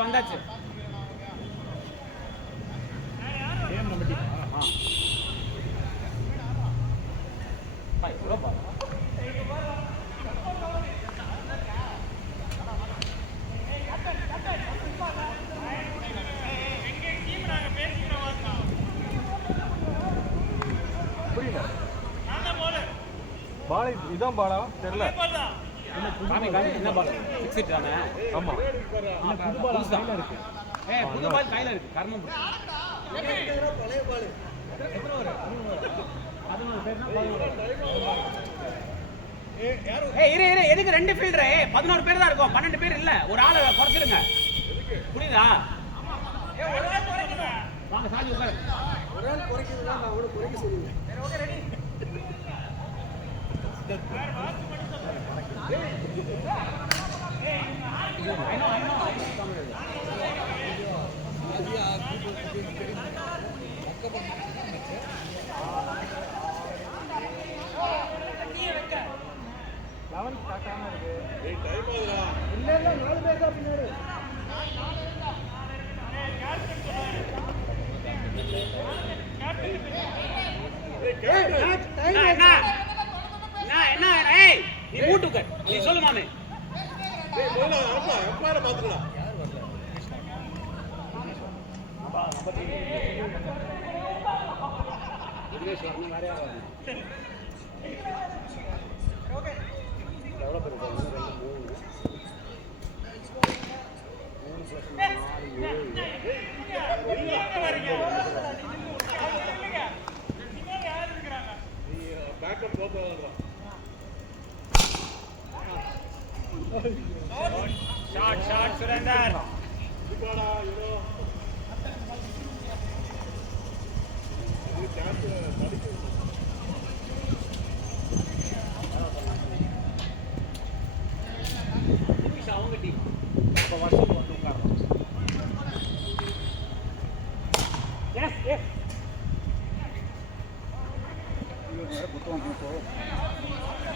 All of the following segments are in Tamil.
வந்தாச்சு. கேம் நம்ம டீம். பாய் இவ்வளோ பாரு. பால் இதான் பாலா தெரியல. என்ன பால்? ஃபிக்ஸட் தானே? ஆமா. புது பால் கையில இருக்கு. புது பால் கையில இருக்கு. கர்மம். பழைய பால். எத்தனை ஓவர்? 11 பேர்னா 11. இரு எதுக்கு ரெண்டு ஃபீல்டர்? 11 பேர் தான் இருக்கும். 12 பேர் இல்ல. ஒரு ஆளை குறைச்சிடுங்க. புரியுதா? ஒரு ஆள் குறைக்கணும். வாங்க சாஞ்சி உட்காரு. ஒரு ஆள் குறைக்குதுன்னா நான் அவனை குறைக்க சொல்லுங்க. சரி ஓகே ரெடி. என்ன நீ மூட்டுக்க நீ சொல்லு மாமே. Shot, surrender. அவங்க டீம் இப்போ வருஷம் வந்து உட்காரணும். எஸ்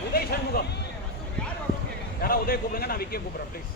உதய் சண்முகம் யாரா உதய் கூப்பிடுங்க, நான் விக்கே கூப்பிடுறேன் ப்ளீஸ்.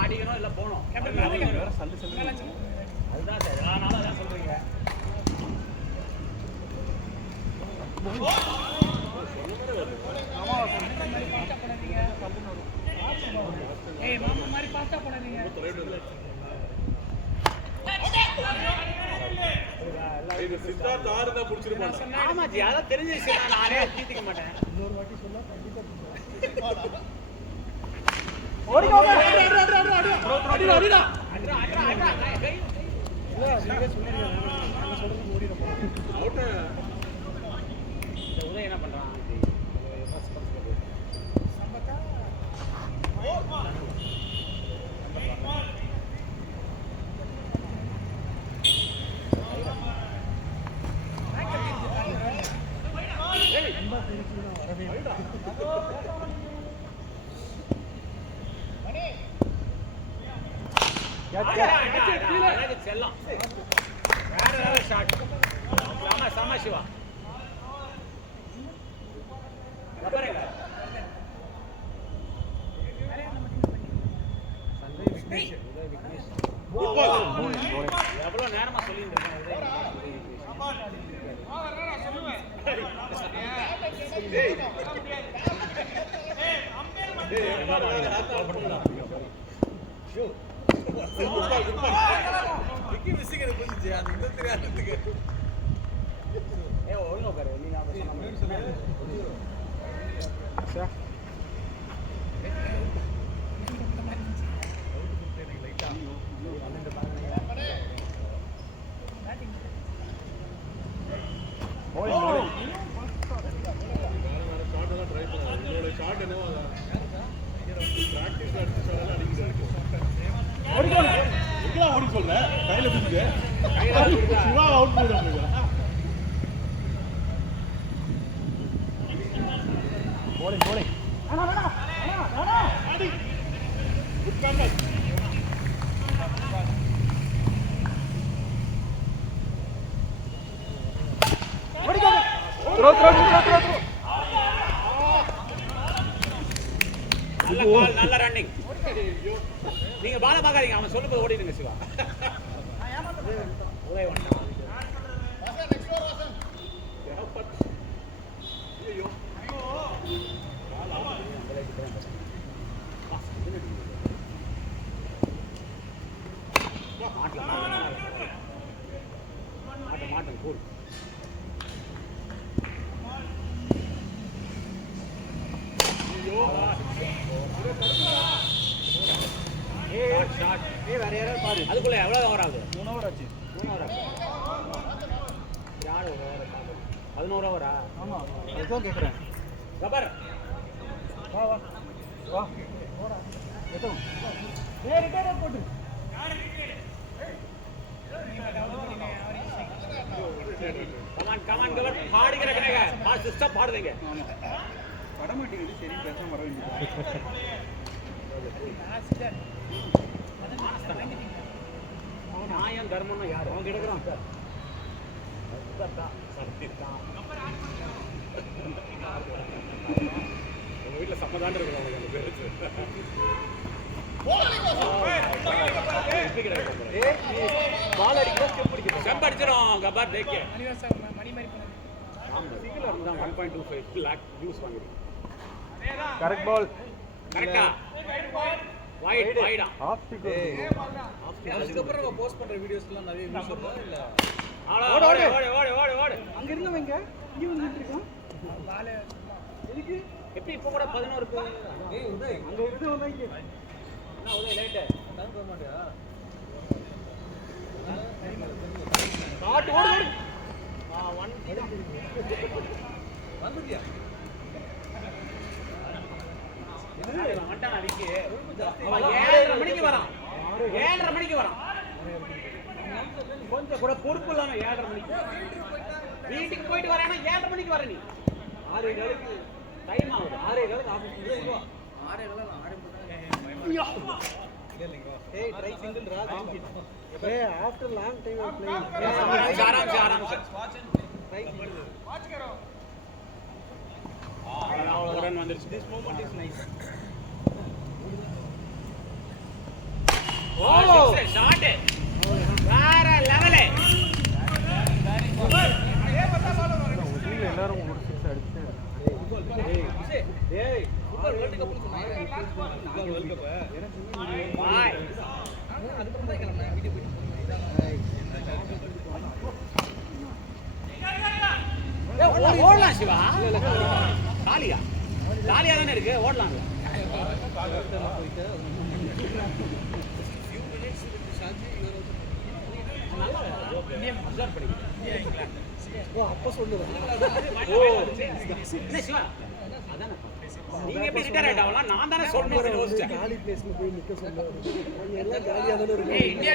ஆடிக்கணும் இல்ல போனோம் அதுதான் சார் எல்லா நாளும் அதான் சொல்றீங்க. ஆமாஜி அதான் தெரிஞ்ச விஷயம், நானே தீர்த்திக்க மாட்டேன். இன்னொரு வாட்டி சொன்னா கண்டிப்பா உதய் என்ன பண்றான்? வரவே செல்லம் வேற ஏதாவது ஷாட் சம சிவா பாருங்க எவ்வளவு நேரமா சொல்லிட்டு இருக்கேன் நல்ல ரன்னிங் நீங்க பால பாக்காதீங்க அவன் சொல்லும்போது ஓடிடுங்க சிவா ஒரே ஒன் மாட்டன் கூல் அதுக்குள்ள எவ்வளவு ஓவர் ஆகுது 3 ஓவர் ஆச்சு 3 ஓவர் ஆகுது 11 ஓவரா ஆமா அதுதான் கேக்குறேன் கபர் வா வா வா போடா எத்தோ ஏய் ரிட்டையர் போடு கமான் கபர் பாடுங்க ரக்கனேங்க பாஸ் சிஸ்டம் பாடுங்க பட மாட்டேங்குது சரி பேசாம வர வேண்டியது நியாயம் தர்மம்னா யார் அவன் கிடக்குறான் சார் உங்க வீட்டுல சம்மதான் இருக்கு அவங்க ஸ்டெம்ப் அடிச்சிடும் கபார் தேக்கே ஆமா சிங்கிள் இருந்தா 1.25 லாக் வியூஸ் வாங்குறீங்க கரெக்ட் பால் கரெக்ட்டா வைட் வைடா ஆஃப் ஸ்டிக் அதுக்கு அப்புறம் போஸ்ட் பண்ற வீடியோஸ்லாம் நிறைய வியூஸ் வருதா இல்ல ஓடு ஓடு ஓடு ஓடு ஓடு அங்க இருந்தவங்க இங்க வந்துட்டு இருக்கான் பால் எதுக்கு எப்படி இப்ப கூட 11 பேர் ஏய் உதய் அங்க இருந்து வந்தாங்க என்ன உதய் லேட் டைம் போக மாட்டியா ஸ்டார்ட் ஓடு ஓடு 1 வந்துட்டியா வந்துட்டானா விக்கி அவன் 7:30 மணிக்கு வரான் 7:30 மணிக்கு வரான் கொஞ்சம் கூட பொறுப்பு இல்லாம 7:30 மணிக்கு வீட்டுக்கு போயிட்டு வரானா 7:30 மணிக்கு வர நீ 6 காலுக்கு டைம் ஆகுது 6 காலுக்கு ஆபீஸ் போ 6 எல்லாம் 6 ஏய் ட்ரை சிங்கிள் ரா ஏய் after long time of playing ஆராம் சார் ட்ரை வாட்ச் करो ஒரு ரன் வந்துருச்சு this moment is nice oh shot வேற லெவல் டீம்ல எல்லாரும் ஒரு 6 அடிச்சு ஏய் ஃபுட்பால் வேர்ல்ட் கப்னு சொன்னாங்க ஃபுட்பால் வேர்ல்ட் கப் பாய் அதுக்கு அப்புறம் தான் கிளம்புறேன் வீட்டுக்கு போய் ஓடலாம் சிவா காலியா காலியா தானே இருக்கு ஓடலாம் போயிட்டு few minutes with Shaji observe பண்ணிக்கிறேன் ஓ அப்ப சொல்லுங்க ஓ என்ன சிவா அதானே நீங்க எப்படி ரிட்டையர் ஆயிட்டாவலாம் நான் தானே சொல்லணும் யோசிச்சேன் காலி பிளேஸ்ல போய் நிக்க சொல்லுங்க எல்லாம் காலியா தான இருக்கு ஏய் இந்தியா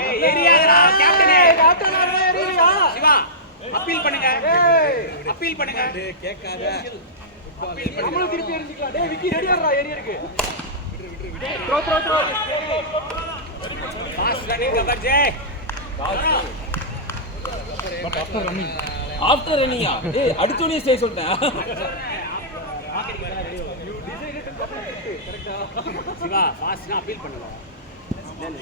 ஏய் ஏரியாடா கேப்டன் ஏரியா சிவா அப்பீல் பண்ணுங்க அப்பீல் பண்ணுங்க கேட்காத அப்பீல் பண்ணுங்க நம்மளும் திருப்பி எரிஞ்சிக்கலாம் டேய் விக்கி ரெடியாடா ஏரியா இருக்கு Fast running, Gabarje. ஆஃப்டர் ரன்னிங்கா ஏய் அடுத்தோனே ஸ்டே சொல்லிட்டேன் சிவா ஃபாஸ்ட்னா அப்பீல் பண்ணுங்க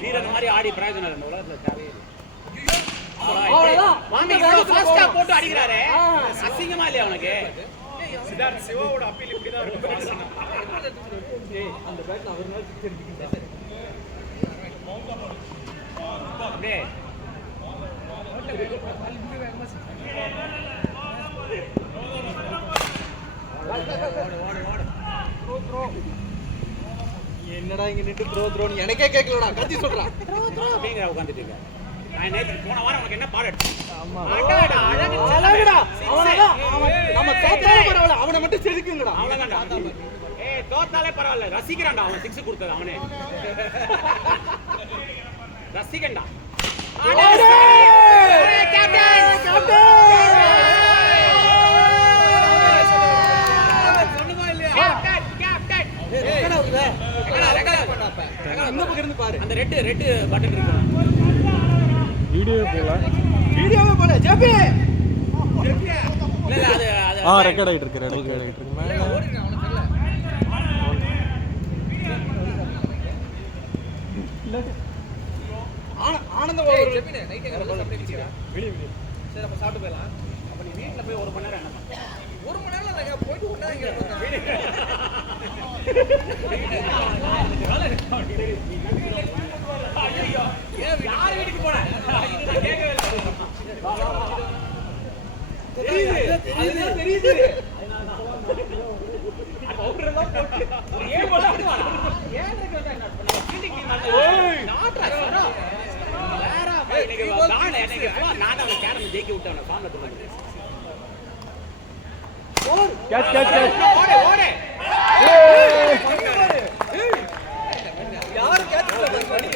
வீரன் மாதிரி ஆடி பிரயோஜனம் இந்த உலகத்துல தேவையே ஃபாஸ்டா போட்டு அடிக்கிறாரே அசிங்கமா இல்லையா அவனுக்கு சித்தார்த் சிவாவோட அப்பீல் இப்படிதான் இருக்கும். அந்த பேட்ல அவர் நாள் சிக்ஸ் அடிக்கிறார். அப்படியே என்னடா இங்க நின்று த்ரோன்னு எனக்கே கேட்கலடா கத்தி சொல்றான். அப்படிங்கிற உட்காந்துட்டு இருக்க நான் நேற்று போன வாரம் உனக்கு என்ன பாடம் ஆமா அழகுடா அழகுடா நம்ம தோத்தாலே பரவாயில்ல அவனை மட்டும் செதுக்குங்கடா. அவ்வளவுதான்டா ஏய் தோத்தாலே பரவாயில்ல ரசிக்கிறான்டா அவன் 6 கொடுத்தது அவனே ரசிகன்டா இந்த பக்கம் இருந்து பாரு. அந்த ரெட் பட்டன் இருக்கு வீடியோவே போல ஜெபி இல்ல அது ரெக்கார்ட் ஆயிட்டு இருக்கு மேல ஆனந்தம் ஒரு ஜெபினே நைட் எங்க சாப்பிடுறீங்க? வெளிய. சரி அப்ப சாப்பிட்டு போலாம். அப்ப நீ வீட்ல போய் 1 மணி நேரம் என்ன பண்ண? 1 மணி நேரம் நாங்க போயிட்டு உடனே இங்க வந்தோம். ஐயோ யார் வீட்டுக்கு போன நான் கேட்கவே இல்லை தெரியுது பவுடர் எல்லாம் போட்டு ஒரு 7 மணி நேரம் வாடா 7:30 வந்தா என்ன பண்ண ஃபீல்டிங் டீம் வந்து நாட்ரா சரா வேற இன்னைக்கு நான் எனக்கு நான் அவன கேரம் ஜெயிக்க விட்டவன ஃபார்ம்ல தூக்குறேன் கேட்ச் ஓடு யாரு கேட்ச் பண்ண பண்ணி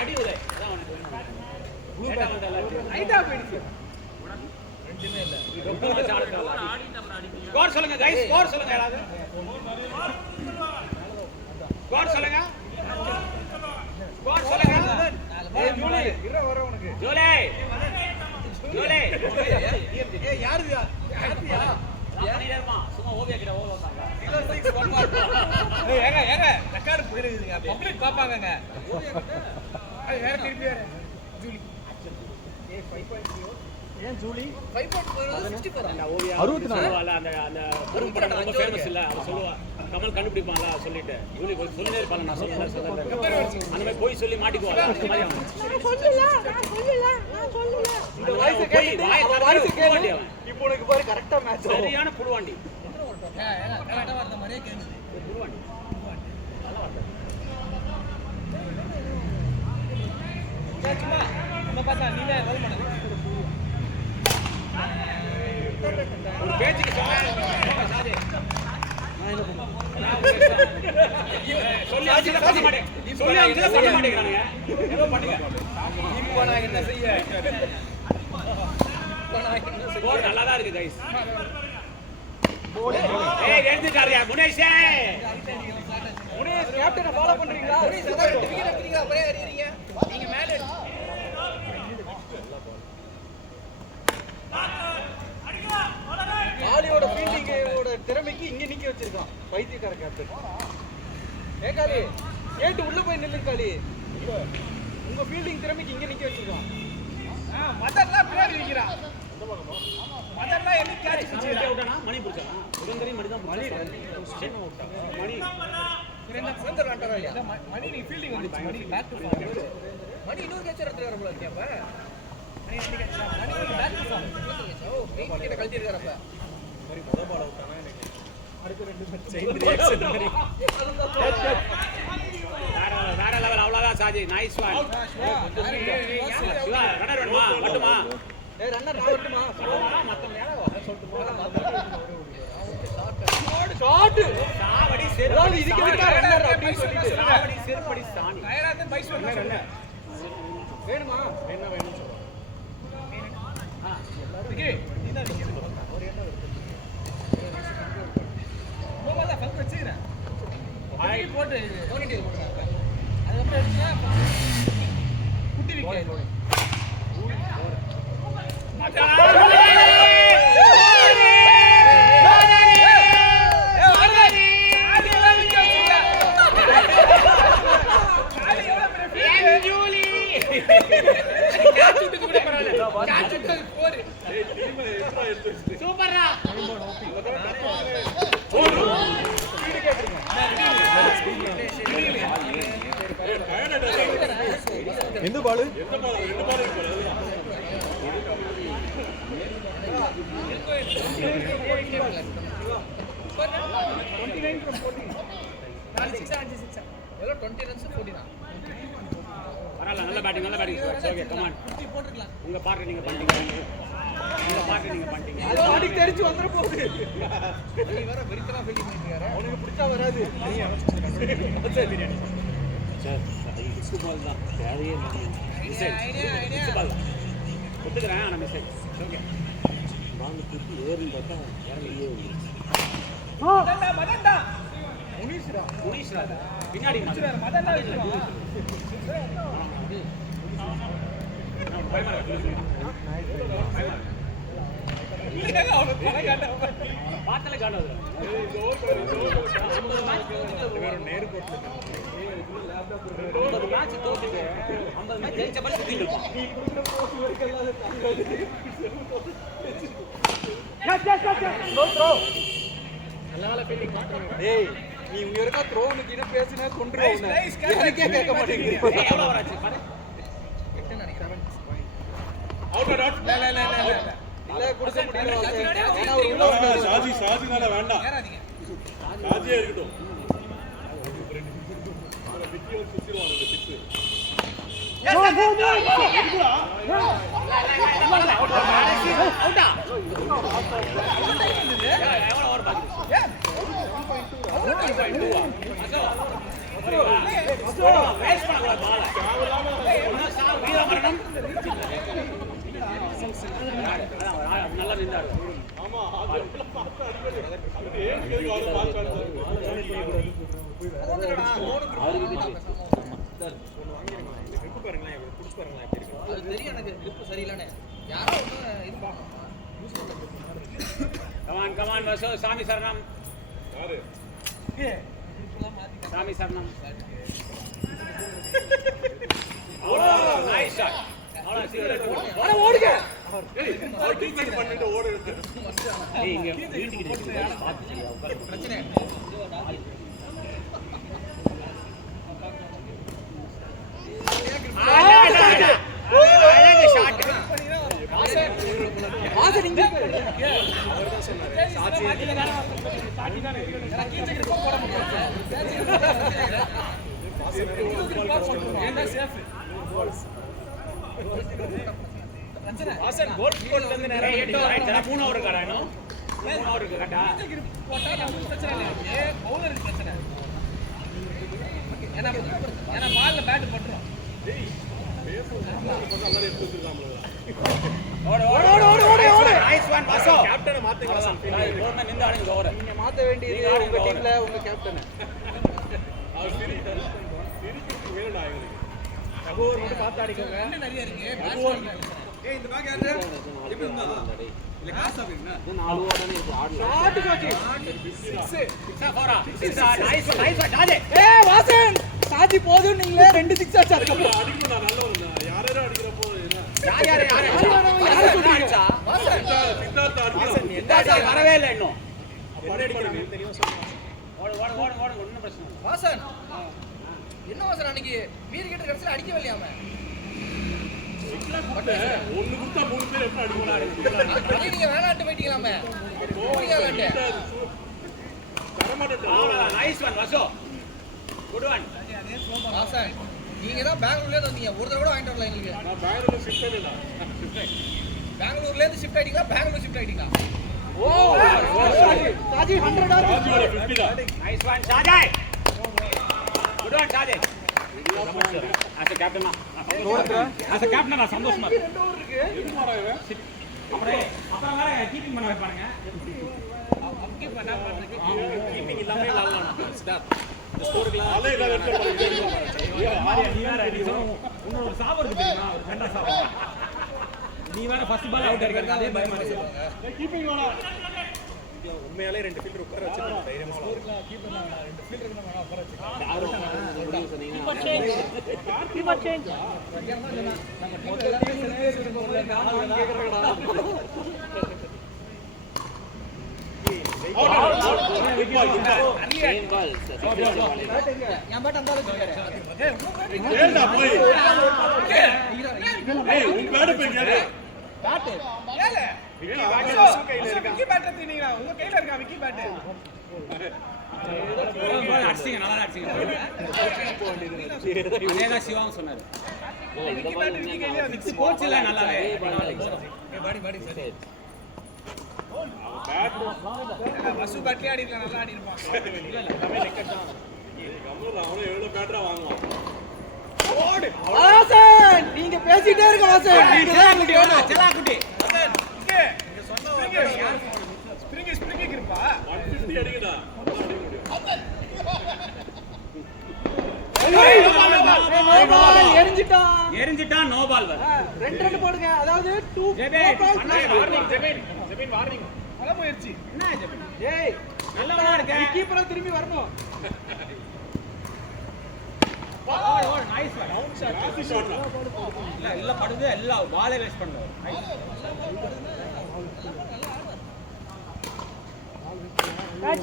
அடி உதே அதான் அவனுக்கு ஐட்டா போயிடுச்சு. ஸ்கோர் சொல்லுங்க गाइस ஸ்கோர் சொல்லுங்க யாராவது ஸ்கோர் சொல்லுங்க ஸ்கோர் சொல்லுங்க ஏய் ஜூலி இற வர உனக்கு. ஜூலை ஏய் யாருயா? யாத்தியா பண்ணிடமா சும்மா ஓவியா கிட்ட ஓவ வந்தாங்க 06 1 மார்க். ஏய் ஏங்க ரெக்கார்ட் போயிருக்குங்க. பப்ளிக் பாப்பாங்கங்க. வேற திருப்பி வேற. ஜூலி. ஏய் 5.0 ஏன் ஜூலி 5.0 64 அந்த ஓவியா 64 சொல்லுவால அந்த அந்த படம் ரொம்ப ஃபேமஸ் இல்ல அவ சொல்லுவா கமல் கண்டுபிடிப்பான்ல சொல்லிட்டு ஜூலி போய் சொல்லிட்டே இருப்பாங்க நான் சொல்றேன் அந்த மாதிரி போய் சொல்லி மாட்டிக்குவாங்க அந்த மாதிரி அவன் இந்த வாய்ஸ் கேட்டு அவ வாய்ஸ் கேட்டு இப்போ உனக்கு பாரு கரெக்ட்டா மேட்ச் ஆகும். சரியான புடுவாண்டி கரெக்ட்டா வரத மாதிரியே கேக்குது. புடுவாண்டி சும்மா நம்ம பார்த்தா நீங்க ரோல் பண்ணுங்க. ஒரு பேச்சுக்கு சொன்னா சாதி நான் என்ன பண்ணுவேன்? சொல்லி அடிச்சு பண்ண மாட்டேன் சொல்லி அடிச்சு பண்ண மாட்டேங்கறானுங்க ஏதோ பண்ணுங்க இப்போ நான் என்ன செய்ய? ஸ்கோர் நல்லா தான் இருக்கு गाइस ஏய் எடுத்துட்டாரியா குணேஷ் முனேஷ் கேப்டனை ஃபாலோ பண்றீங்களா? விக்கெட் எடுத்தீங்க அப்படியே ஏறிறீங்க. நீங்க மேல காலியோட ஃபீல்டிங்கோட திறமைக்கு இங்க நிக்க வச்சிருக்கான் பைத்தியக்கார கேப்டன். ஏ காலி கேட்டு உள்ள போய் நில்லு காலி. உங்க ஃபீல்டிங் திறமைக்கு இங்க நிக்க வச்சிருக்கான். மதர்லாம் பின்னாடி நிக்கிறா. மதர்லாம் என்ன கேட்ச் சீட் அவுட்டானா மணி புடிச்சானா சுரேந்தரி மணி தான் மணி சென் அவுட்டா மணி சுரேந்தர் விளையாடுறா இல்லையா? மணி நீ ஃபீல்டிங் வந்துச்சு. Mani back to form. Mani இன்னொரு கேட்ச் எடுத்து வர போல இருக்கே அப்ப. மணி ரெண்டு catch. Mani back to form. Oh main wicket கழட்டி இருக்காரு அப்ப. மாதிரி முத பால் அவுட் ஆனா எனக்கு அடுத்த ரெண்டு மேட்ச் செயின் ரியாக்ஷன் மாதிரி. வேற லெவல் அவ்வளவுதான் Saji nice one Siva runner வேணுமா மட்டுமா ஏய் ரன்னர் நான் வரட்டுமா? மத்தவங்க யாரோ சொல்லிட்டு போறாங்க ஷாட் சாவடி அதாவது இதுக்கு இருக்கா ரன்னர் அப்படி சொல்லிட்டு சாவடி செருப்படி சாணி நயராதன் பைஸ் வரல. வேணுமா? என்ன வேணும்னு சொல்லுங்க விக்கி நீ தான் விக்கெட். ஒரு என்ன வருது? ரைட் போட்டு போனி டேல் போடுறாங்க. அதுக்கப்புறம் எடுத்தா குட்டி விக்கெட். சூப்பர்ரா எந்த பால் எவ்வளோ 20 ரன்ஸ் 14 தான். பரவாயில்ல, நல்ல பேட்டிங் ஓகே கமான் குட்டி போட்டுக்கலாம். உங்க பார்ட்டி நீங்க பண்ணிட்டீங்க அது பாட்டுக்கு தெரிச்சு வந்துட போகுது. நீ வேற வெறித்தனா ஃபீல்டிங் பண்ணிருக்காரு. அவனுக்கு பிடிச்சா வராது. ஐடியா ஒத்துக்கிறேன் ஆனா மிஸ்டேக் ஓகே மதன்டா முனீஷ்ரா பின்னாடி மதன்டா வச்சிருவான். பாத்தல காணாது மேட்ச் தோத்துட்டு 50 மேட்ச் ஜெயிச்ச மாதிரி சுத்திட்டு இருப்பான். டேய் நீ இங்க இருக்கா த்ரோனுக்கு இன்னும் பேசினா கொன்றுவோம். எனக்கே கேட்க மாட்டேங்குது. எவ்வளவு வராச்சு பாரு. இல்ல கொடுக்க முடியல. ஆனா ஒரு உள்ள வந்தாரு. சாதினால வேண்டாம் சாதியே இருக்கட்டும் நல்லா நின்றாரு. அது தெரியும் எனக்கு grip சரியில்லைன்னு. யாரோ ஒண்ணு இது பண்ணணும். கமான் வசோ சாமி சரணம் சாமி சரணம். Nice shot. ஓடுங்க. பண்ணிட்டு ஓடு இங்க வீட்டுக்கு பார்த்து சரியா உட்காரு. பிரச்சனை அழகு ஷாட். வாசன் இங்க வாசன் கோல் கோல் வந்து ஏய் 8 ஓவர் ஆயிடுச்சு. 3 ஓவர் கடா இன்னும் 3 ஓவர் இருக்கு கட்டா. போட்டா நமக்கு பிரச்சனை இல்ல. பவுலருக்கு பிரச்சனை. ஏன்னா பால்ல பேட் பண்றோம். ஓடு ஓடு ஓடு ஓடு ஓடு ஓடு. நைஸ் ஒன் வசோ. கேப்டனை மாத்துங்க. போறன நின்னு ஆடுங்க ஓவர். நீங்க மாத்த வேண்டியது உங்க டீம்ல உங்க கேப்டன். அவர் சிரிக்கு வேணும்டா இவருக்கு ஓவர் மட்டும் பார்த்து ஆடிக்கோங்க. இன்னும் நிறைய இருக்கு. பேட்ஸ்மேன் ஏய் இந்த பேக் யாரு? எப்படி இருந்தா? இல்ல காசா வேணும்னா? ஷாட் காச்சி. 6 4 6 நைஸ் நைஸ் டாஜே. ஏய் வாசன் சாதி போதும் நீங்களே 2 6 ஆச்சு அதுக்கு அப்புறம். அடிக்கணும்டா நல்லவங்க. யாரோ அடிக்கிறப்போ யார் யாரை சொல்றீங்க? வாசன் சித்தார்த்த அடிக்கலாம். எந்த வரவே இல்லை இன்னும். என்ன அடிக்கிறாங்க தெரியும் சொல்லுங்க. ஓடு ஓடு ஓடு ஓடு ஒண்ணும் பிரச்சனை இல்லை. வாசன் என்ன வாசன் அன்னைக்கு வீர் கிட்ட கடைசில அடிக்கவே இல்லையாம. ஒன்னு குத்தா 3 பேர் எப்படி அடிக்கலாம்? நீங்க வேணாட்டு போயிட்டீங்களாமே. போறீங்களாட்டே. தரமாட்டேன். நைஸ் ஒன் வசோ. Good one. வாசன் நீங்க தான் பெங்களூர்ல இருந்து வந்தீங்க. ஒரு தடவை கூட வாங்கிட்டு வரல எங்களுக்கு. நான் பெங்களூர்ல ஷிஃப்ட் பண்ணல. பெங்களூர்ல இருந்து ஷிஃப்ட் ஆயிட்டீங்களா? பெங்களூர் ஷிஃப்ட் ஆயிட்டீங்களா? ஓ சாதி 100 ஆச்சு. ராஜியோட 50 தான். நைஸ் ஒன் ஷாஜாய். குட் ஒன் ஷாஜாய். as a captain as a captain நான் சந்தோஷமா இருக்கேன். 2 ஓவர் இருக்கு. எது மாறா இவன்? அப்புறம் வேற கீப்பிங் பண்ண வைப்பானுங்க. கீப் பண்ணா பண்றதுக்கு கீப்பிங் இல்லாம விளையாடலாம். ஸ்டாப். அலையில வெட்ட மாரியா, நீ வேற நீ சொன்ன உன்னோட ஒரு சாபம் இருக்கு தெரியுமா? ஒரு சண்டை சாபம். நீ வேற ஃபர்ஸ்ட் பால் அவுட் ஆயிருக்க, அதே பயமா இருக்கு. கீப்பிங் வேணா. உண்மையாலே 2 ஃபீல்டர் உட்கார வச்சிருக்காங்க தைரியமா கீப்பர் 2 ஃபீல்டருக்கு நம்ம உட்கார வச்சிருக்காங்க கீப்பர் சேஞ்ச் நம்ம மொத்த டீம் சேர்ந்து நான் கேக்குறேன்டா என் பேட் அந்த அளவுக்கு ஏண்டா போய் ஏய் உன் பேட் போய் கேளு பேட் ஏல விக்கி பேட் எடுத்தீங்களா உங்க கையில இருக்கா விக்கி பேட் அடிச்சிங்க, நல்லா அடிச்சிங்க. அதேதான் சிவாவும் சொன்னாரு. விக்கி பேட் விக்கி கையில சிக்ஸ் போச்சுல நல்லாவே. பாடி சரி வசு பேட்லயே ஆடிக்கலாம் நல்லா ஆடி இருப்பான் அவனே எவ்வளவு பேட்டரா வாங்குவான். வாசன் நீங்க பேசிட்டே இருக்க வாசன் நீங்க தான் குட்டி, செல்லாக்குட்டி. இங்க சொன்ன ஸ்ப்ரிங் இருப்பா 150 அடிக்கடா. எரிஞ்சிட்டான், நோ பால் வர. 2 போடுங்க அதாவது 2 ஜெபீன் வார்னிங் நல்ல முயற்சி என்ன ஜெபி? ஏய் நல்லவனா இருக்க. கீப்பரா திரும்பி வரணும் ஓடு, நைஸ் பால். காசி ஷாட்ல. இல்ல படுது, எல்லாம் பாலே வேஸ்ட் பண்ணுவாரு.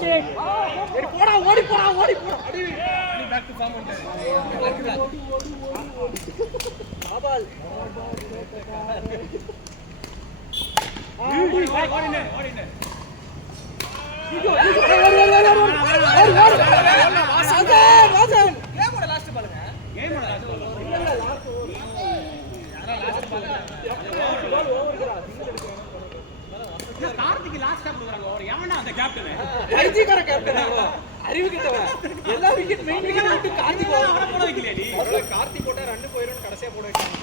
சரி போடா ஓடி போடா நீ பேக் டு ஃபார்ம் வந்து பால் ஓடினே. வாசன் ஏன் கூட லாஸ்ட் பாருங்க கேம் கார்த்திக் லாஸ்டா கொடுக்குறாங்க. ஒரு எவனா அந்த கேப்டன்? பைத்தியக்கார கேப்டன் அறிவு கிட்டவன் எல்லா விக்கெட் மெயின் விக்கெட் விட்டு கார்த்திக் அவரை போட வைக்கலையா நீ? கார்த்திக் போட்டா 2 போயிரும் கடைசியா போட வைக்கணும்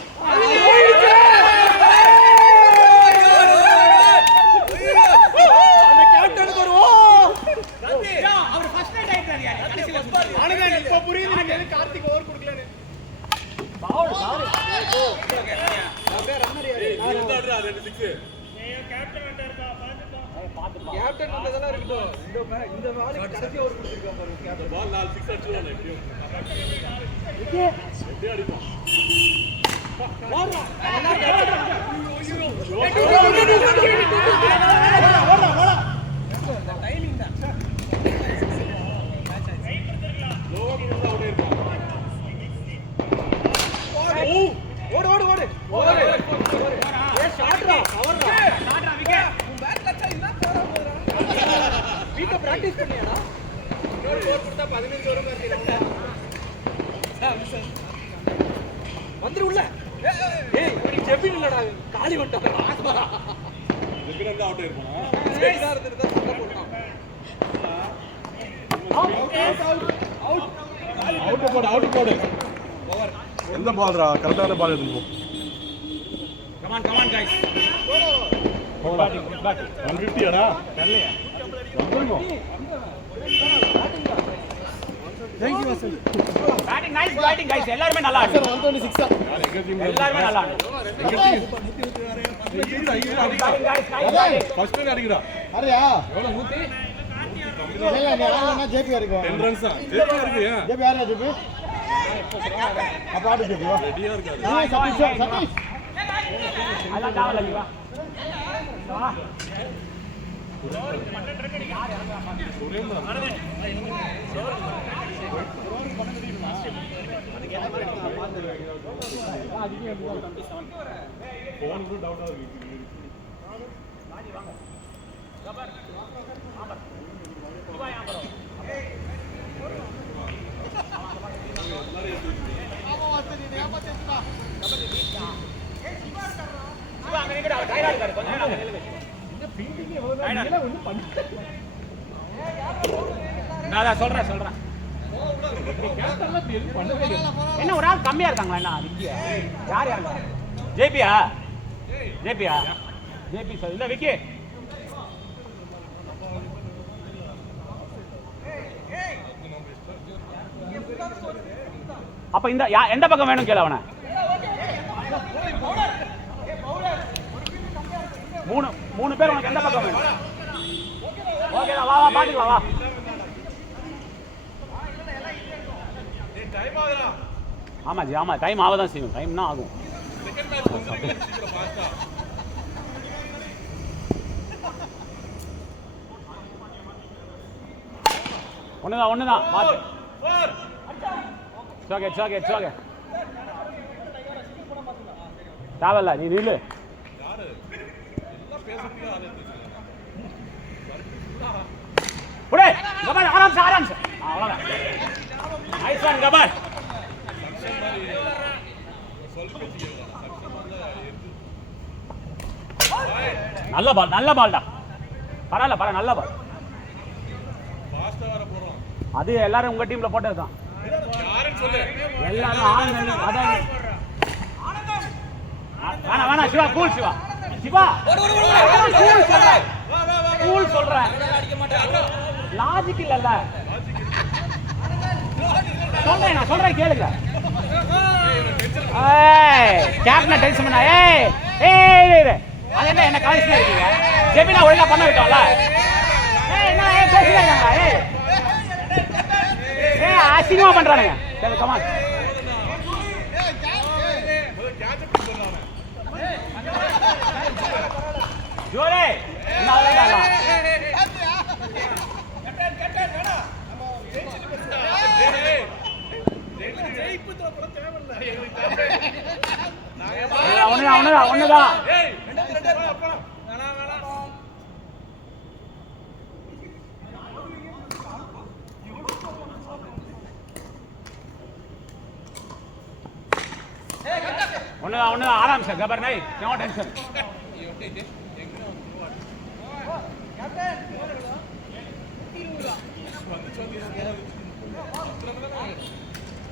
அந்த கேப்டனுக்கு ஒரு அவர் ஃபர்ஸ்ட் ரைட் ஆயிட்டாரு யாரு? கடைசில சுத்தாரு. ஆனா இப்ப புரியுது நீங்க எதுக்கு கார்த்திக் ஓவர் கொடுக்கலன்னு அப்படியே ரன்னர் யாரு இருந்தாடா 2 6. கேப்டன் வந்ததெல்லாம் இருக்கட்டும் இந்த வாளுக்கு கடைசி ஓவர் கொடுத்திருக்கான் பாருங்க கேப்டன் பால் 4 6 அடிச்சுவானே எப்படியும். எப்படி அடிப்பான்? டைமிங் தான் லோவா கொடுத்தா அவுட் ஆயிருப்பான். ஓடு ஓடு ஓடு ஓடு ஏ ஷாட்ரா அவர்ரா ஷாட்ரா விக்கெட். உன் பேட் லச்சா இல்ல போறா வீட்ல பிராக்டீஸ் பண்ணியாடா இன்னொரு ஓவர் கொடுத்தா 15 வரும் பாத்தீங்களா வந்துரு உள்ள ஏய் நீ ஜெபின் இல்லடா காலி வந்துட்டான் எப்படி இருந்தா அவுட் ஆயிருப்பானா? சேடா இருந்துட்டு தான் சண்டை போடுறான் அவுட் போடு. எந்த பால்ரா? கரெக்டான பால் எடுத்து Come on guys. போ. 150 அடா. தெரியலையா? வந்துருங்க. Thank you Vasan Batting nice batting guys. எல்லாரும் நல்லா ஆடுங்க. 126 எங்க டீம் எல்லாரும் நல்லா ஆடுங்க. Batting guys, nice batting. First அடிக்கடா. அரையா எவ்வளவு 100? இல்ல நீ ஆளனா ஜேபி இருக்கும் 10 runs தான். ஜெயிச்சா இருக்கு. ஜேபி யாரா ஜேபி அப்ப ஆடு ஜேபி வா ரெடியா இருக்காரு. நீ சதீஷ் அதான் டாவல் அடி வா. வா. போன் கூட டவுட்டா இருக்கு. சிவா அங்க நிக்கடா. டைரா இருக்காரு. கொஞ்ச நேரம் அங்க நில்லுங்க. நான் சொல்றேன். என்ன ஒரு ஆள் கம்மியா இருக்காங்களா? என்ன விக்கியா? யார் ஜேபியா ஜேபி சார் இல்ல விக்கி. அப்ப இந்த எந்த பக்கம் வேணும் கேளு அவனை. மூணு பேர் உனக்கு எந்த பக்கம் வேணும்? ஓகேடா, வா வா பாத்துக்கலாம் வா. ஆமா ஜி, ஆமா டைம் ஆகதான் செய்யும், டைம்னா ஆகும். ஒண்ணுதான் பாத்து. சோகே தேவையில்ல, நீ நில்லு. புடே கபார், ஆராம்சே அவ்வளவுதான். நைஸ் ஒன் கபார். நல்ல பால்டா. பரவாயில்ல நல்ல பால். அது எல்லாரும் உங்க டீம்ல போட்டதுதான். எல்லாரும் வேணா சிவா, கூல் சிவா. கூல் சொல்றேன். லாஜிக் இல்லல்ல. நான் சொல்றேன் கேளுங்க. கேப்டன் டென்ஷன் பண்ணா. அது என்ன காலேஜ்ல இருக்கீங்க? ஜெமினா ஒழுங்கா பண்ண விட்டோம்ல. என்ன பேசுறாங்க? அசிங்கமா பண்றானுங்க. சரி கமான். ஜோரே என்ன ஆளடா? ஒண்ணுதான். आराम से घबर नहीं, क्यों टेंशन?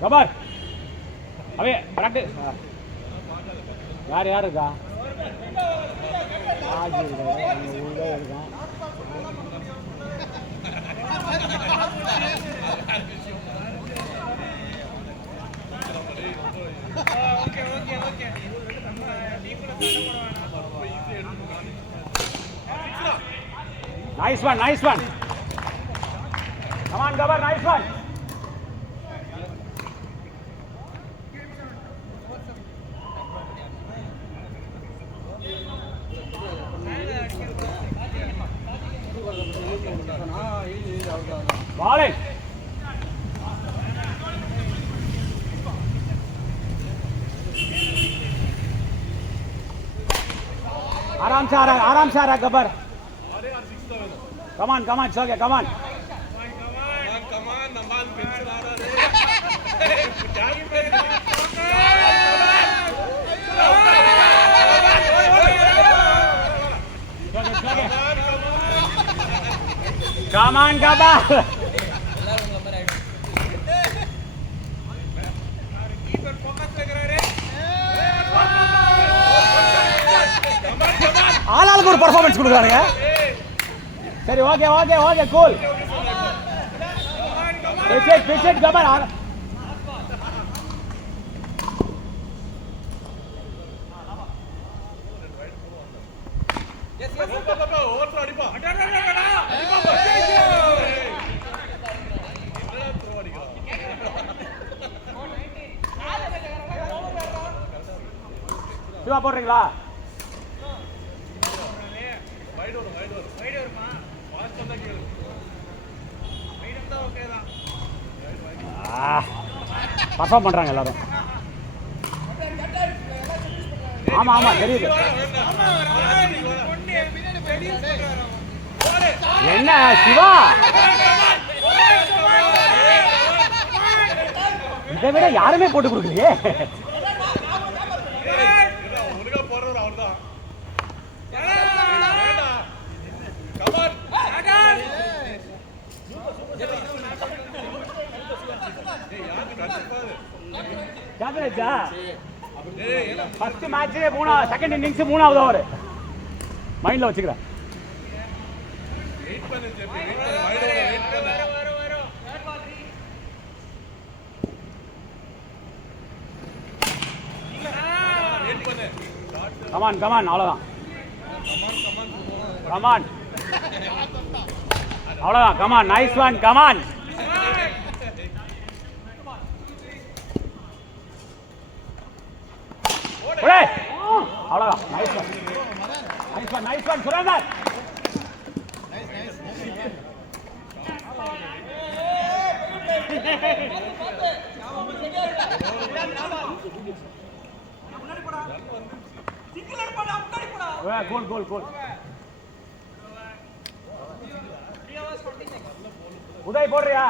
घबर अबे प्रैक्टिस यार இருக்கா आज இருக்கா Nice one. Come on, Gabar, nice one. Bowling. आराम से आ रहा गबर. Come on, it's okay, come on. Come on, Gabar. ஆளாளுக்கு ஒரு பெர்ஃபார்மன்ஸ் கொடுக்குறானுங்க. சரி ஓகே கூல். பிச்செட் கபர். சிவா போடுறீங்களா? பர்ஃபார்ம் பண்றாங்க எல்லாரும். ஆமா தெரியுது. என்ன சிவா, இதை விட யாருமே போட்டு கொடுக்கலையே. ஃபர்ஸ்ட் மேட்ச் செகண்ட் இன்னிங்ஸ் 3வது ஓவர் மைண்ட்ல வச்சுக்கிறேன். கமான் கமான் அவ்வளோதான். கமான் அவ்வளோதான். Come on nice one. கமான் அவ்வளோதான். Nice one nice one nice one Surender. Goal goal goal. Uday போடுறியா?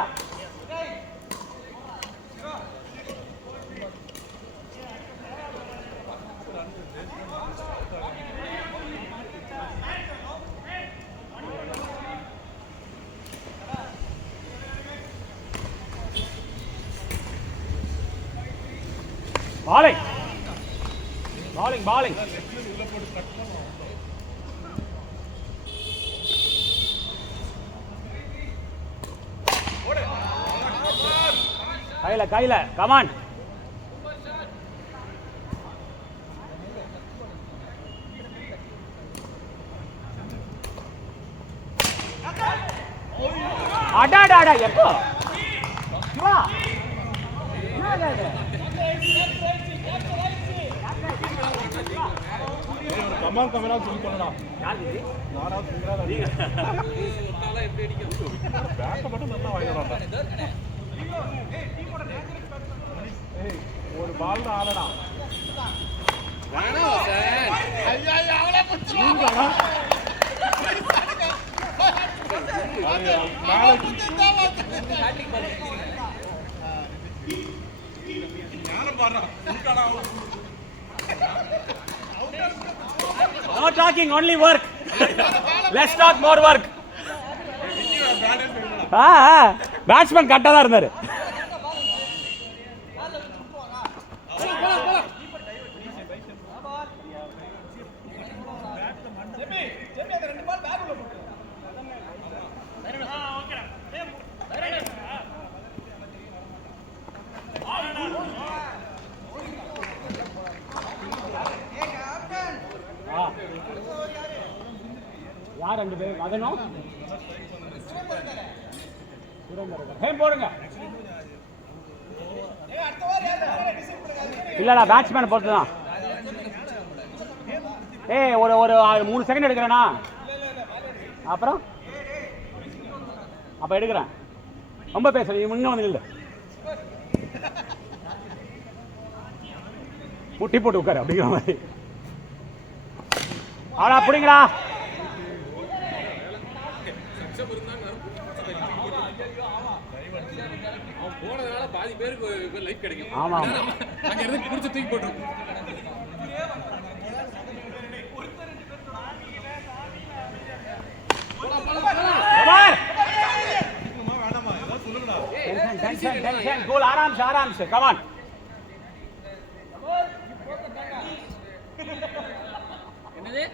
Bowling. Bowling, bowling. Kaila, come on. Ada, எப்போ? சிவா. என்னடா இது? கமால் கமரா சொல்லி பண்ணடா. யார் இது? நானாவது சிங்கரா நீங்க. ஒட்டால எப்படி அடிக்கும்? பேட் மட்டும் நல்லா வாங்கிடறான்டா. ஏய் ஒரு பால்ல ஆளடா. வேணா சார். ஐயா அவளே புடிச்சு நீங்கடா. No talking, only work. Let's talk more work. Batsman கரெக்டாக தான் இருந்தார். யார் ரெண்டு பேர்? மதனும் போடுங்க. இல்லடா பேட்ஸ்மேனை பொறுத்து தான். ஒரு ஒரு 3 செகண்ட் எடுக்கிறேனா? அப்புறம் அப்ப எடுக்கிறேன். ரொம்ப பேசுறேன். முன்ன வந்து இல்லை முட்டி போட்டு உட்காரு அப்படிங்கிற மாதிரி. ஆனா பிடிங்களா? போனதுனால பாதி பேருக்கு லைஃப் கிடைக்கும். ஆமா அங்க இருந்து குடிச்சு தூக்கி போட்டுரும். टेंशन कूल आराम से कम ऑन. என்னது?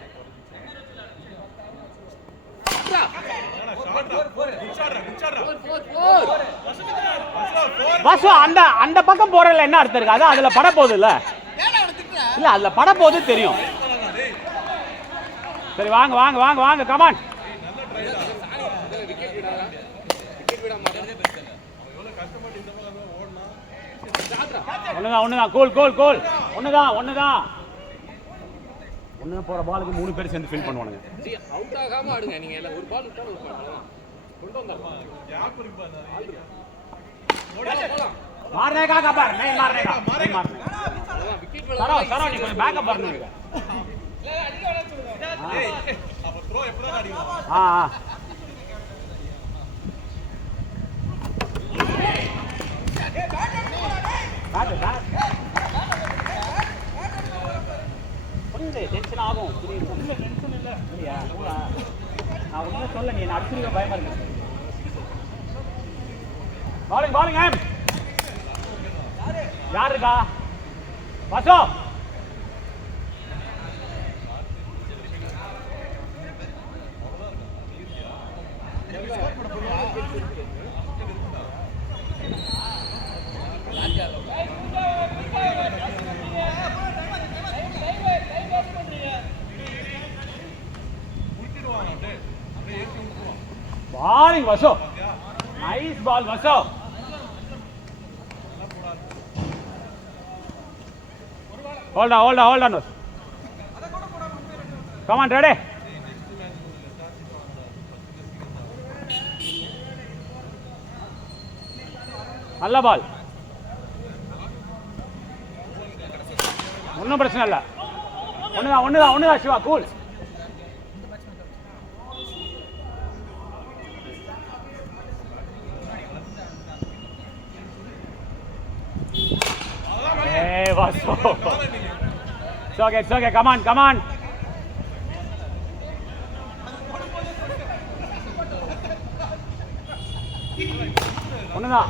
பஸ் அந்த பக்கம் போறல என்ன அர்த்தம் இருக்கு? அதான் அதுல பட போகுது இல்ல. இல்ல அதுல பட போகுது தெரியும். சரி வாங்க வாங்க வாங்க வாங்க கமான். ஒண்ணுதான் கோல் கோல் கோல். ஒண்ணுதான் போற பாலுக்கு 3 பேர் சேர்ந்து ஃபீல் பண்ணுவானுங்க. அவுட் ஆகாம ஆடுங்க. நீங்க எல்லாம் ஒரு பால் விட்டா ஒரு பால் கொண்டு வந்தாங்க. मारने का कबर नहीं मारने का विकेट सरो நீ கொஞ்சம் பேக்கப் பண்ணனுங்க. அப்ப த்ரோ எப்படா அடிக்கும்? புரியுது டென்ஷன் ஆகும். புரியுது இல்ல டென்ஷன் இல்ல இல்லையா? நான் ஒண்ணு சொல்ல நீ என்ன அடிச்சுக்க பயமா இருக்கு. பாலிங் ஏம் யார் இருக்கா? Faso bowling, Vasu. Nice ball, Vasu. Hold on. Come on, ready? நல்ல பால். ஒன்றும் பிரச்சனை இல்லை. ஒண்ணுதான் Siva, cool. Hey, Vasu. It's okay. Come on. ஒண்ணுதான்.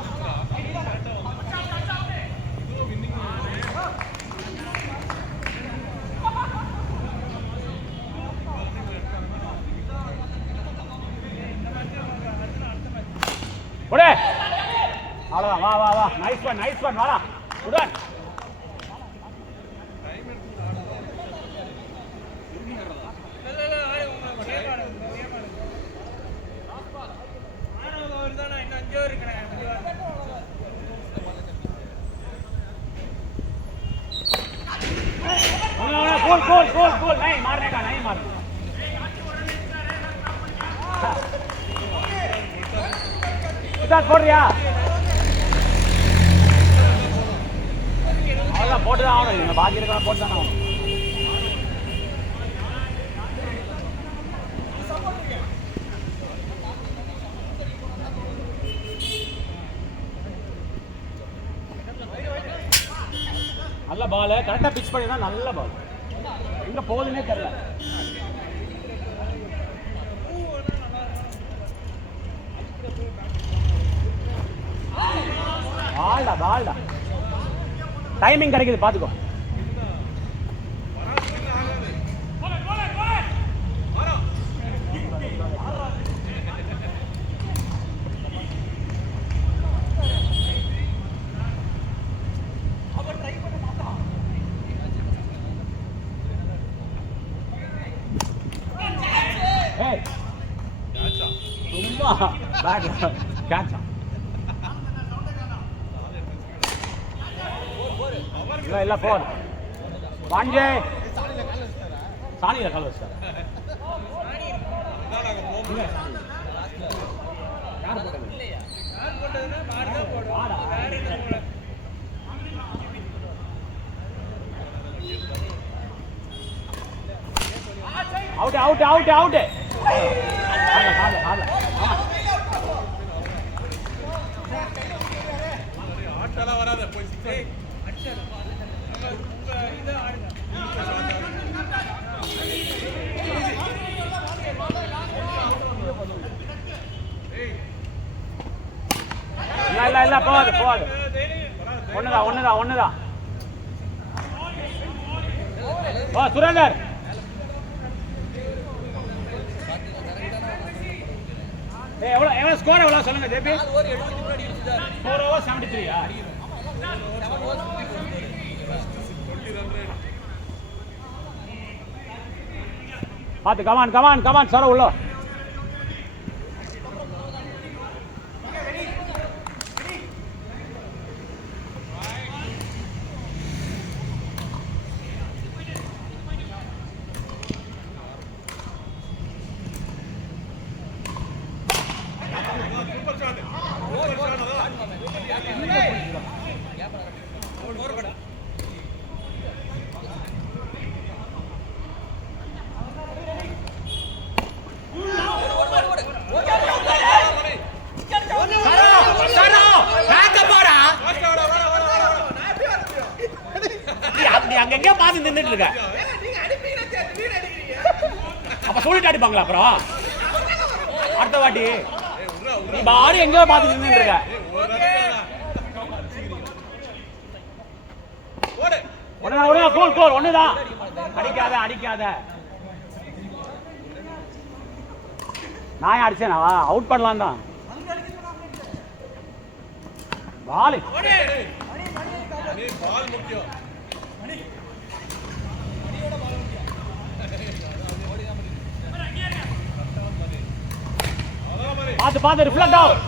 ஒடே. அவ்வளவுதான். வா. Nice one. வாடா. Good one. गोल नहीं मारने का नहीं मारना इधर போடுறியா அவ்வளவு போட்டு தான் ஆகணும் நீங்க பாக்கி இருக்க போட்டு தான் ஆகணும் நல்ல பால் கரெக்டா பிட்ச் பண்ணினா நல்ல பால் எங்க போகுதுன்னே தெரியல பால்டா டைமிங் கிடைக்குது பாத்துக்கோ ಇಲ್ಲ ಫೋನ್ ಪಾಂಜೆ ಸಾನಿಯ ಕಲೋ ಸರ್ ಔಟ್ வராத போய் இல்ல போது ஒண்ணுதான் ஓ சுரேந்தர் எவ்வளவு ஸ்கோர் எவ்வளவு சொல்லுங்க ஜேபி 4 ஓவர் 73 பாத்து கமான் சர உள்ள அங்கெங்கே பாத்து நின்றுட்டு இருக்க அப்ப சொல்லிட்டு அடிப்பாங்களா அப்புறம் அடுத்த வாட்டி நீ பாடி எங்கேயோ பாத்து நின்றுட்டு இருக்க கோல் ஒண்ணுதான் அடிக்காத நான் அடிச்சேன் அவுட் பண்ணலாம் தான் பால் முக்கியம் பார்த்து ரிஃப்ளெக்ட் ஆகும்.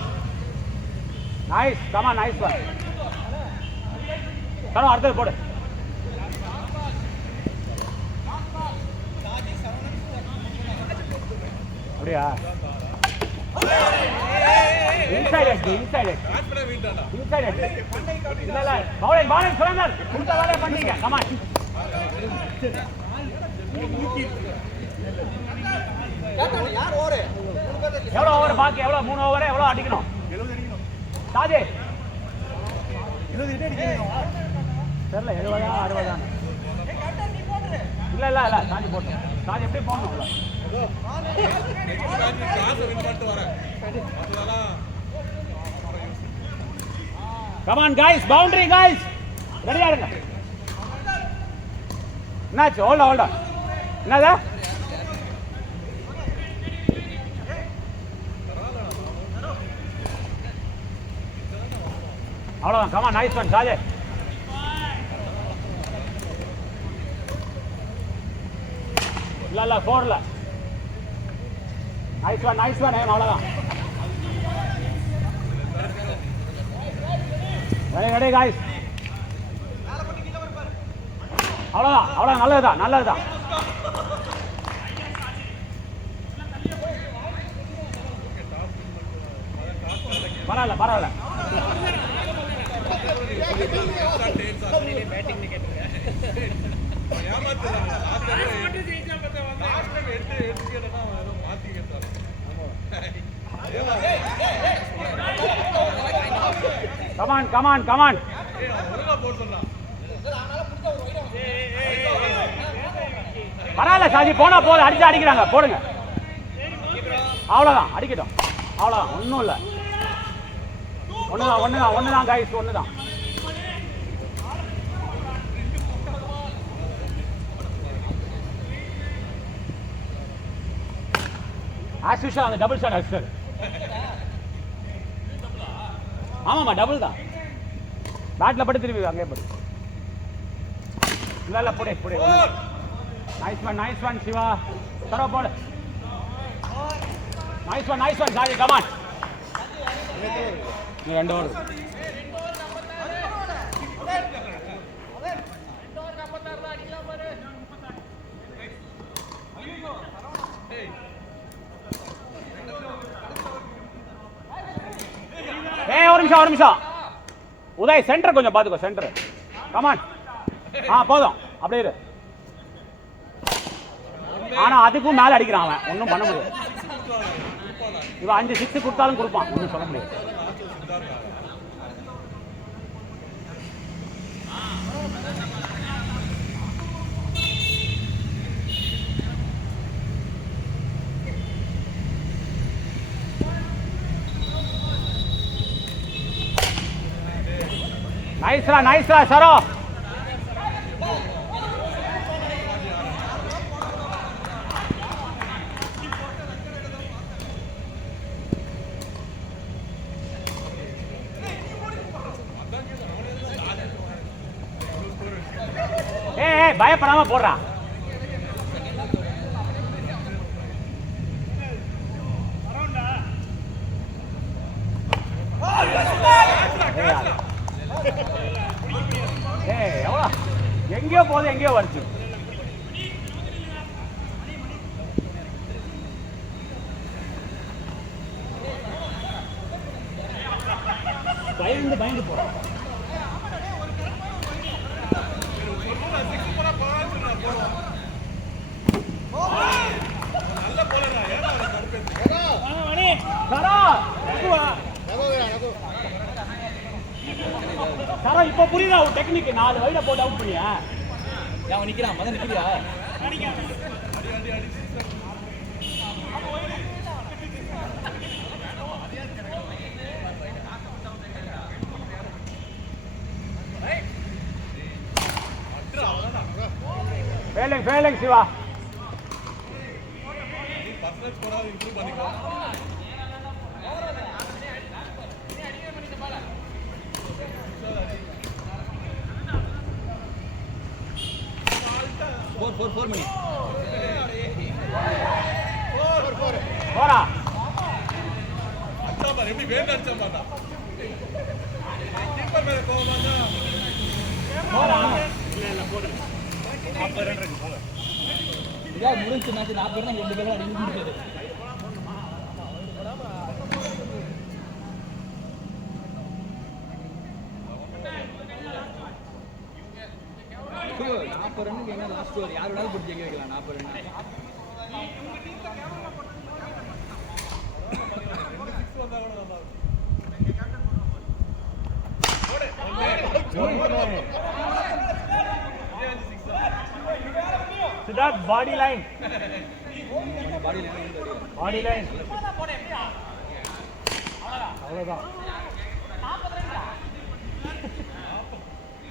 Nice, come on, nice one. Saro அடுத்தது போடு. அப்படியா? இன்சைட் எட், இன்சைட் எட். இன்சைட் எட். இல்ல இல்ல, பவுலிங் சுரேந்தர் கொடுத்த வேலையை பண்ணீங்க. Come on. யார் ஓவர்? எவ்வளவு ஓவர் பாக்கி? எவ்வளவு? 3 ஓவர். எவ்வளவு அடிக்கணும்? 70 அடிக்கணும். சாஜே 70 அடிக்கணும். தெரியல 70 60. இல்ல இல்ல இல்ல, சாஜி போட்டோம். சாஜி எப்படி போடணும்? Come on guys, boundary guys. ரெடியா இருங்க. என்னாச்சு? ஹோல்ட் என்னது? அவ்வளோதான். come on, nice one சாஜே. இல்ல இல்ல, போடல. நைஸ் ஒன் அவ்வளோதான். Ready guys. அவ்வளோதான் நல்லதுதான். பரவாயில்ல. Come on. பரவாயில்ல சாஜி, போனா போது. அடிக்கிறாங்க, போடுங்க. அவ்வளோதான், அடிக்கட்டும். அவ்வளோதான், ஒன்றும் இல்லை. ஒண்ணுதான் கைஸ், ஒண்ணுதான். ஆஸ் யூஷுவல் அந்த டபுள் ஷாட் அடிச்சாரு. ஆமாம்மா, டபுள் தான். பேட்ல பட்டு திரும்பி அங்கே பட்டு. இல்ல போடு. Nice one Siva. சரோ போடு. Nice one Saji. Come on. 2 over. ஒரு நிமிஷம். உதய் சென்டர் கொஞ்சம் பாத்துக்கோ. சென்டர். கமான். போதும். அப்படியே இரு. ஆனா அதுக்கும் மேல அடிக்கிறான் அவன். ஒன்றும் பண்ண முடியாது. இவன் 5 6 கொடுத்தாலும் கொடுப்பான். ஒன்றும் சொல்ல முடியாது. நைஸ்ரா சரோ. பயப்படாம போடுறான். எவ்வளோ எங்கேயோ போகுது, எங்கேயோ வருது. பயந்து போறோம். சரோ இப்ப புரியுதா ஒரு டெக்னிக்? 4 வைட போட்டு அவுட் பண்ணியா? அவன் நிக்கிறான். மதன் நிக்கிறியா? ஃபெயிலிங் சிவா. Four minutes. போடா. வேண்டாம் அடிச்சா பாத்தா கீப்பர் மேல கோவமா தான் இதான் முடிஞ்சு மேட்ச் 4 பேர் தான் 2 பேர் அடிக்க முடியாது. ரன்னுக்கு என்ன லாஸ்ட் ஓவர் யார் வேணாலும் போட்டு ஜெயிக்க வைக்கலாம் 40 run. Siddharth, body line. Body line. அவ்வளோதான்.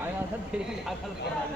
அதனால தான் தெரியும் யாரால போடுறாங்க.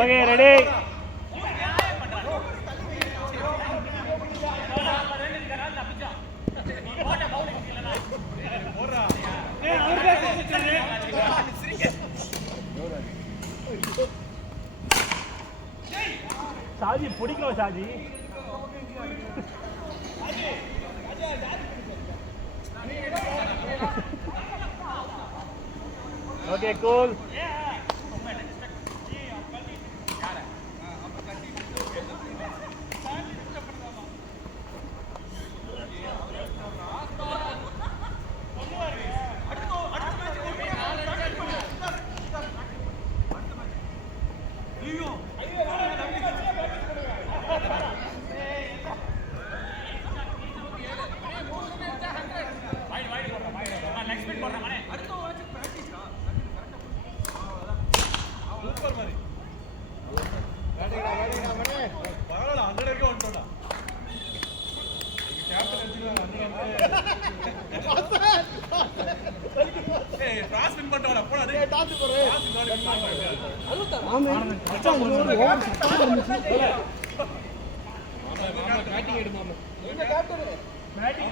Okay, ready? ஷாஜி பிடிக்கணும் ஷாஜி. Okay, cool. பரவாயில்ல அங்க வரைக்கும் வந்துட்டோம்டா கேப்டன் ஏய் கிராஸ் வின் பண்ணிட்டோம்டா போடா டேய் டாஸ் போறே பேட்டிங் எடு மாமா. Batting